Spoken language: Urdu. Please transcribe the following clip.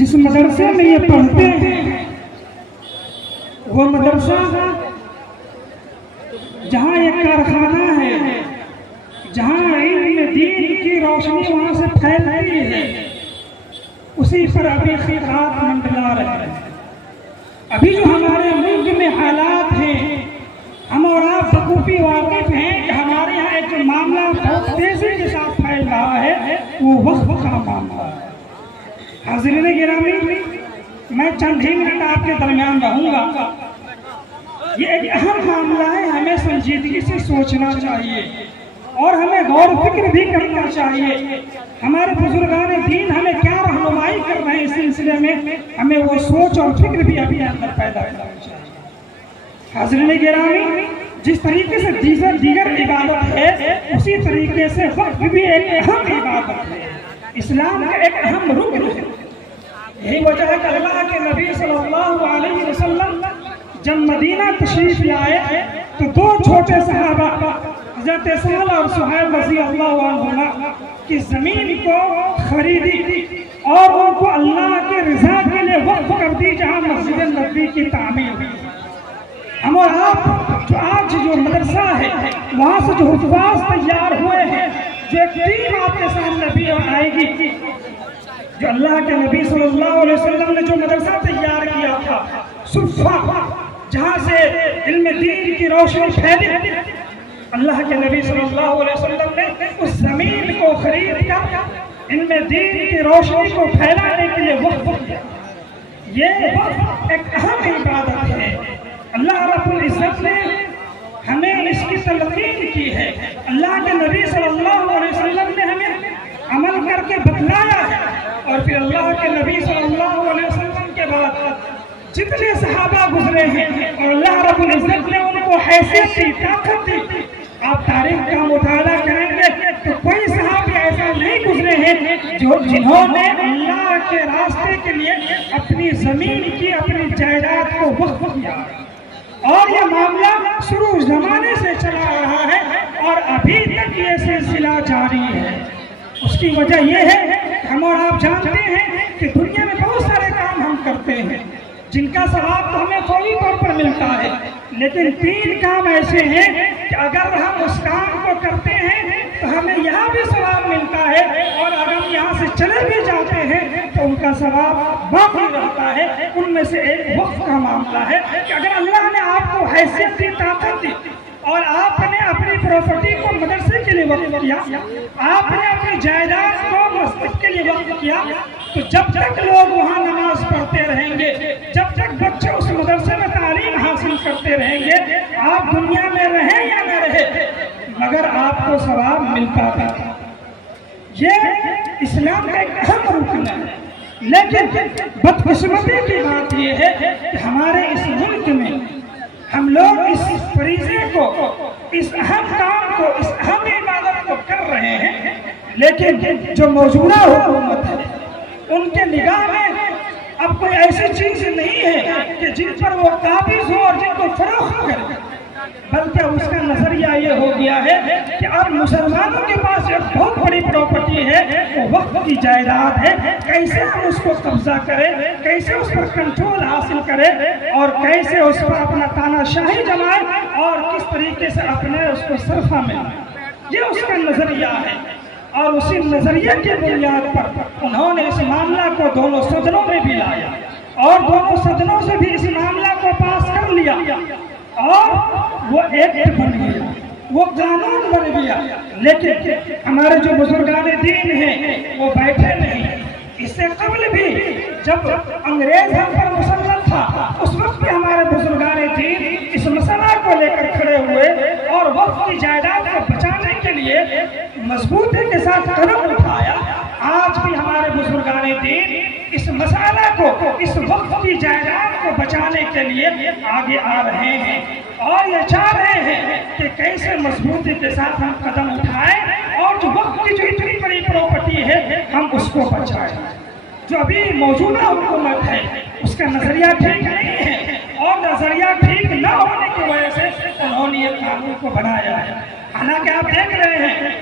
جس مدرسے میں یہ پڑھتے ہیں وہ مدرسہ جہاں ایک کارخانہ ہے، جہاں علم دین کی روشنی وہاں سے پھیلتی ہے، اسی پر ابھی خیرات منڈلا رہے ہیں۔ ابھی جو ہمارے ملک میں حالات ہیں، ہم اور آپ بخوبی واقف ہیں کہ ہمارے یہاں ایک جو معاملہ بہت تیزی کے ساتھ پھیل رہا ہے وہ وقف کا معاملہ ہے۔ حاضرین گرامی، میں چند ہی منٹ آپ کے درمیان رہوں گا۔ یہ ایک اہم معاملہ ہے، ہمیں سنجیدگی سے سوچنا چاہیے اور ہمیں غور و فکر بھی کرنا چاہیے۔ ہمارے بزرگان دین ہمیں کیا رہنمائی کر رہے ہیں اس سلسلے میں، ہمیں وہ سوچ اور فکر بھی اپنے اندر پیدا کرنا چاہیے۔ حاضرین گرامی، جس طریقے سے دیگر عبادت ہے اسی طریقے سے وقف بھی ایک اہم عبادت ہے، اسلام کا ایک اہم رکن ہے۔ یہی وجہ ہے کہ اللہ کے نبی صلی اللہ علیہ وسلم جب مدینہ تشریف لائے تو دو چھوٹے صحابہ حضرت سہل اور سہیل رضی اللہ عنہما کی زمین کو خریدی اور ان کو اللہ کے رضا کے لیے وقف کر دی، جہاں مسجد نبوی کی تعمیر ہوئی۔ ہم اور آپ جو آج جو مدرسہ ہے وہاں سے جو حفاظ تیار ہوئے ہیں، جو ایک ٹیم آپ کے سامنے بھی آئے گی، جو اللہ کے نبی صلی اللہ علیہ وسلم نے جو مدرسہ تیار کیا تھا صفہ، جہاں سے علم دین کی روشنی پھیلی، اللہ کے نبی صلی اللہ علیہ وسلم نے اس زمین کو خرید کر علم دین کی روشنی کو پھیلانے کے لیے وقف کیا۔ یہ وقف ایک اہم عبادت ہے، اللہ رب العزت نے ہمیں اس کی تلقین کی ہے، اللہ کے نبی صلی اللہ علیہ وسلم نے ہمیں عمل کر کے بتلایا ہے، اور پھر اللہ کے نبی صلی اللہ علیہ وسلم کے بعد جتنے صحابہ گزرے ہیں اور اللہ رب العزت نے ان کو حیثیت دی، طاقت دی، آپ تاریخ کا مطالعہ کریں گے تو کوئی صحابی ایسا نہیں گزرے ہیں جنہوں نے اللہ کے راستے کے لیے اپنی زمین کی، اپنی جائیداد کو وقف کیا۔ اور یہ معاملہ شروع زمانے سے چلا آ رہا ہے اور ابھی تک یہ سلسلہ جاری ہے۔ اس کی وجہ یہ ہے کہ ہم اور آپ جانتے ہیں کہ دنیا میں بہت سارے کام ہم کرتے ہیں جن کا ثواب تو ہمیں فوری طور پر ملتا ہے، لیکن تین کام ایسے ہیں کہ اگر ہم اس کام کو کرتے ہیں تو ہمیں یہاں بھی ثواب ملتا ہے، اور اگر ہم یہاں سے چلے بھی جاتے ہیں تو ان کا ثواب باقی رہتا ہے۔ ان میں سے ایک وقف کا معاملہ ہے کہ اگر اللہ نے آپ کو حیثیت دی، طاقت دی، اور آپ نے اپنی پراپرٹی کو مدرسے کے لیے وقف کیا، آپ نے اپنی جائیداد کو مسجد کے لیے وقف کیا، تو جب تک لوگ وہاں نماز پڑھتے رہیں گے، جب تک بچے اس مدرسے میں تعلیم حاصل کرتے رہیں گے، آپ دنیا میں رہیں یا نہ رہیں مگر آپ کو ثواب ملتا تھا۔ یہ اسلام کا ایک اہم رکن ہے، لیکن بدقسمتی کی بات یہ ہے کہ ہمارے اس ملک میں ہم لوگ اس فریضے کو، اس اہم کام کو، اس اہم عبادت کو کر رہے ہیں، لیکن جو موجودہ حکومت ہے ان کے نگاہ میں اب کوئی ایسی چیز نہیں ہے کہ جن پر وہ قابض ہو اور جن کو فروخت کرے، بلکہ اس کا نظریہ یہ ہو گیا ہے کہ اب مسلمانوں کے پاس ایک بہت بڑی پراپرٹی ہے، وہ وقف کی جائیداد ہے، کیسے ہم اس کو قبضہ کریں، کیسے اس پر کنٹرول حاصل کریں، اور کیسے اس پر اپنا تانا شاہی جمائیں، اور کس طریقے سے اپنے اس کو صرفہ میں لائیں۔ یہ اس کا نظریہ ہے، اور اسی نظریے کی بنیاد پر انہوں نے اس معاملہ کو دونوں صدنوں میں بھی لایا، اور دونوں صدنوں سے بھی اس معاملہ کو پاس کر لیا، اور وہ ایکٹ بن گیا، وہ قانون بن گیا۔ لیکن ہمارے جو بزرگان دین ہیں وہ بیٹھے نہیں۔ اس سے قبل بھی جب انگریز ہم پر مسلط تھا اس وقت بھی ہمارے بزرگان دین اس مسئلہ کو لے کر کھڑے ہوئے اور وقف کی جائیداد کو بچانے کے لیے مضبوطی کے ساتھ قدم اٹھایا۔ آج بھی ہمارے بزرگان دین اس مسئلہ کو، اس وقف کی جائیداد کو بچانے کے لیے آگے آ رہے ہیں، اور یہ چاہ رہے ہیں کہ کیسے مضبوطی کے ساتھ ہم قدم اٹھائیں اور جو وقف کی جو اتنی بڑی پراپرٹی ہے ہم اس کو بچائیں۔ جو ابھی موجودہ حکومت ہے اس کا نظریہ ٹھیک نہیں ہے، اور نظریہ ٹھیک نہ ہونے کی وجہ سے انہوں نے یہ قانون کو بنایا ہے۔ حالانکہ آپ دیکھ رہے ہیں